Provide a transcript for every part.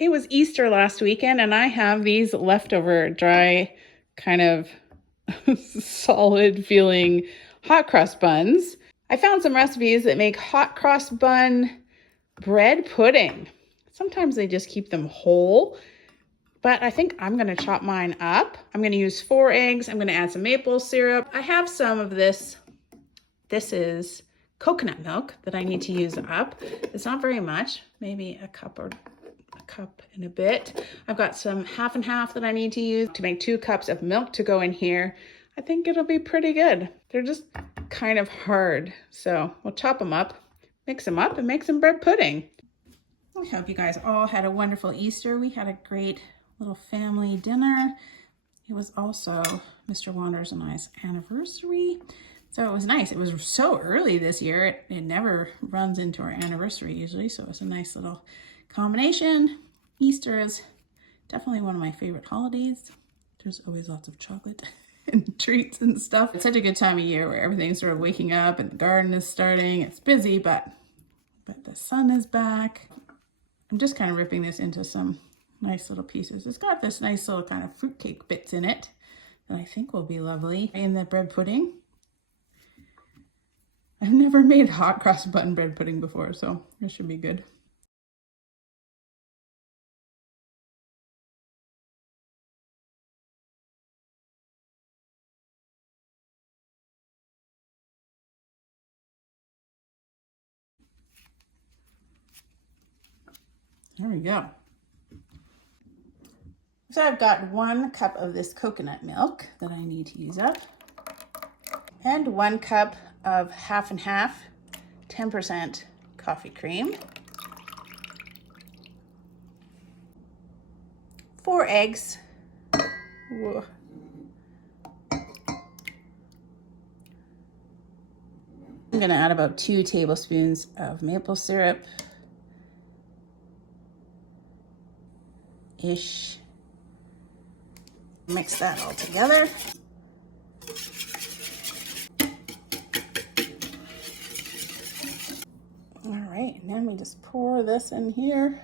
It was Easter last weekend and I have these leftover dry, kind of solid feeling hot cross buns. I found some recipes that make hot cross bun bread pudding. Sometimes they just keep them whole, but I think I'm gonna chop mine up. I'm gonna use 4 eggs. I'm gonna add some maple syrup. I have some of this. This is coconut milk that I need to use up. It's not very much, maybe a cup and a bit. I've got some half and half that I need to use to make 2 cups of milk to go in here. I think it'll be pretty good. They're just kind of hard. So we'll chop them up, mix them up, and make some bread pudding. I hope you guys all had a wonderful Easter. We had a great little family dinner. It was also Mr. Wanders and I's anniversary. So it was nice. It was so early this year. It never runs into our anniversary usually. So it's a nice little combination. Easter is definitely one of my favorite holidays. There's always lots of chocolate and treats and stuff. It's such a good time of year where everything's sort of waking up and the garden is starting. It's busy, but the sun is back. I'm just kind of ripping this into some nice little pieces. It's got this nice little kind of fruitcake bits in it that I think will be lovely in the bread pudding. I've never made hot cross bun bread pudding before, so this should be good. There we go. So I've got 1 cup of this coconut milk that I need to use up, and 1 cup of half and half, 10% coffee cream, 4 eggs. Whoa. I'm gonna add about 2 tablespoons of maple syrup. Mix that all together. All right, and then we just pour this in here.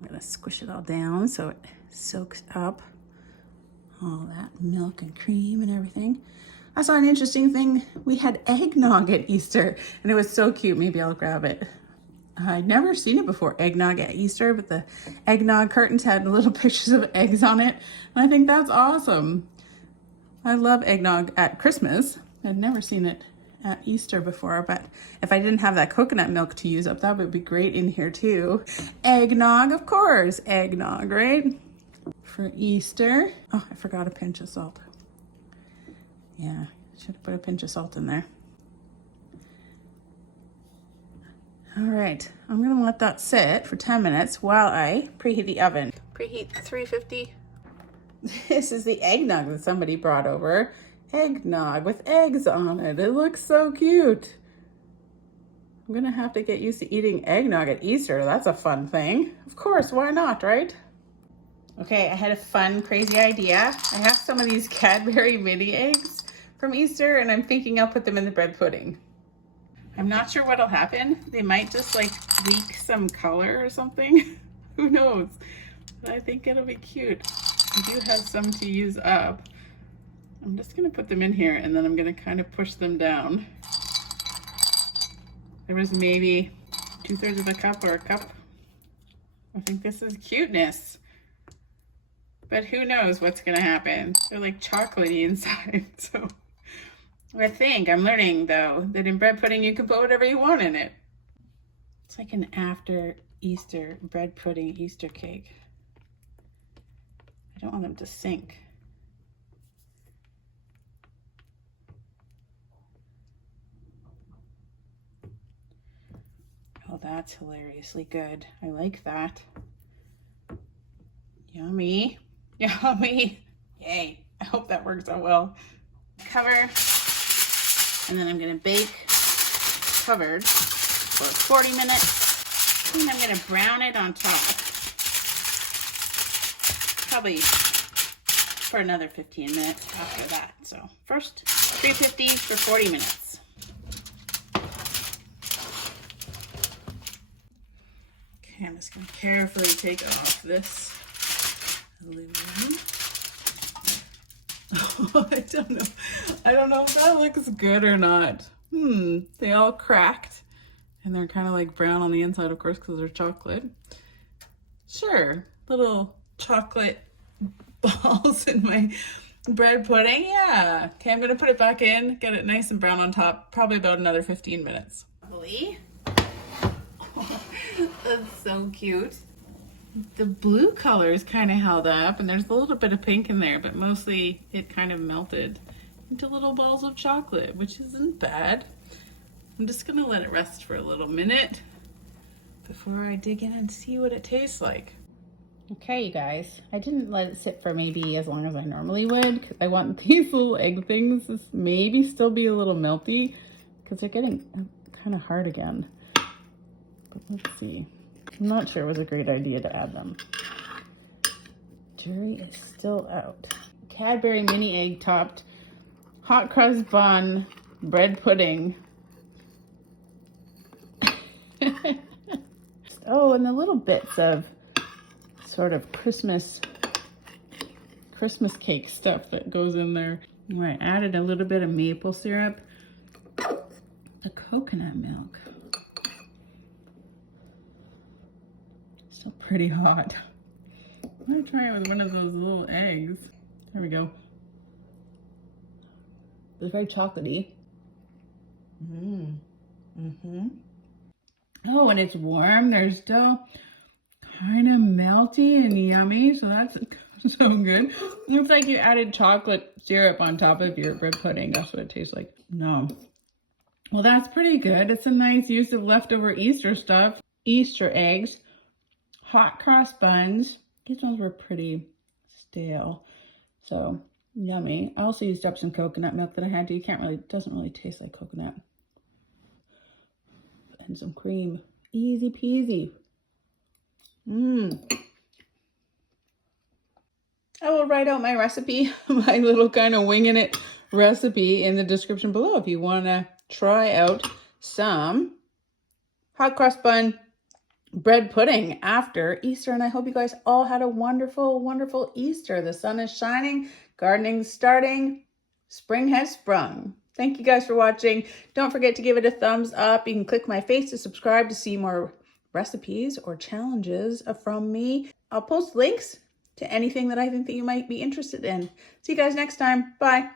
I'm gonna squish it all down so it soaks up all that milk and cream and everything. I saw an interesting thing. We had eggnog at Easter and it was so cute. Maybe I'll grab it. I'd never seen it before, eggnog at Easter, but the eggnog curtains had little pictures of eggs on it. And I think that's awesome. I love eggnog at Christmas. I'd never seen it at Easter before, but if I didn't have that coconut milk to use up, that would be great in here too. Eggnog, of course, eggnog, right? For Easter. Oh, I forgot a pinch of salt. Yeah, should have put a pinch of salt in there. All right, I'm gonna let that sit for 10 minutes while I preheat the oven. Preheat 350. This is the eggnog that somebody brought over. Eggnog with eggs on it. It looks so cute. I'm gonna have to get used to eating eggnog at Easter. That's a fun thing. Of course, why not, right? Okay, I had a fun, crazy idea. I have some of these Cadbury mini eggs from Easter and I'm thinking I'll put them in the bread pudding. I'm not sure what'll happen. They might just like leak some color or something. Who knows? But I think it'll be cute. I do have some to use up. I'm just gonna put them in here and then I'm gonna kind of push them down. There was maybe 2/3 of a cup or a cup. I think this is cuteness. But who knows what's gonna happen? They're like chocolatey inside, so. I think I'm learning though that in bread pudding you can put whatever you want in it. It's like an after Easter bread pudding Easter cake. I don't want them to sink. Oh, that's hilariously good. I like that. Yummy. Yummy. Yay. I hope that works out well. Cover. And then I'm gonna bake covered for 40 minutes. And I'm gonna brown it on top. probably for another 15 minutes after that. So first 350 for 40 minutes. Okay, I'm just gonna carefully take off this aluminum. Oh, I don't know if that looks good or not. They all cracked and they're kind of like brown on the inside, of course, because they're chocolate. Sure, little chocolate balls in my bread pudding. Yeah. Okay, I'm gonna put it back in, get it nice and brown on top, probably about another 15 minutes. Oh, that's so cute. The blue color is kind of held up and there's a little bit of pink in there, but mostly it kind of melted into little balls of chocolate, which isn't bad. I'm just gonna let it rest for a little minute before I dig in and see what it tastes like. Okay, you guys, I didn't let it sit for maybe as long as I normally would because I want these little egg things to maybe still be a little melty because they're getting kind of hard again. But let's see. I'm not sure it was a great idea to add them. Jury is still out. Cadbury mini egg topped hot crust bun bread pudding. Oh, and the little bits of sort of Christmas cake stuff that goes in there. I added a little bit of maple syrup, the coconut milk. Still pretty hot. I'm gonna try it with one of those little eggs. There we go. It's very chocolatey. Oh, and it's warm. They're still kind of melty and yummy, so that's so good. Looks like you added chocolate syrup on top of your bread pudding. That's what it tastes like. No. Well, that's pretty good. It's a nice use of leftover Easter stuff. Easter eggs, hot cross buns. These ones were pretty stale, so yummy. I also used up some coconut milk that I had to. It doesn't really taste like coconut. And some cream. Easy peasy. I will write out my recipe, my little kind of winging it recipe in the description below if you want to try out some hot cross bun bread pudding after Easter. And I hope you guys all had a wonderful, wonderful Easter. The sun is shining, gardening's starting, spring has sprung. Thank you guys for watching. Don't forget to give it a thumbs up. You can click my face to subscribe to see more recipes or challenges from me. I'll post links to anything that I think that you might be interested in. See you guys next time. Bye.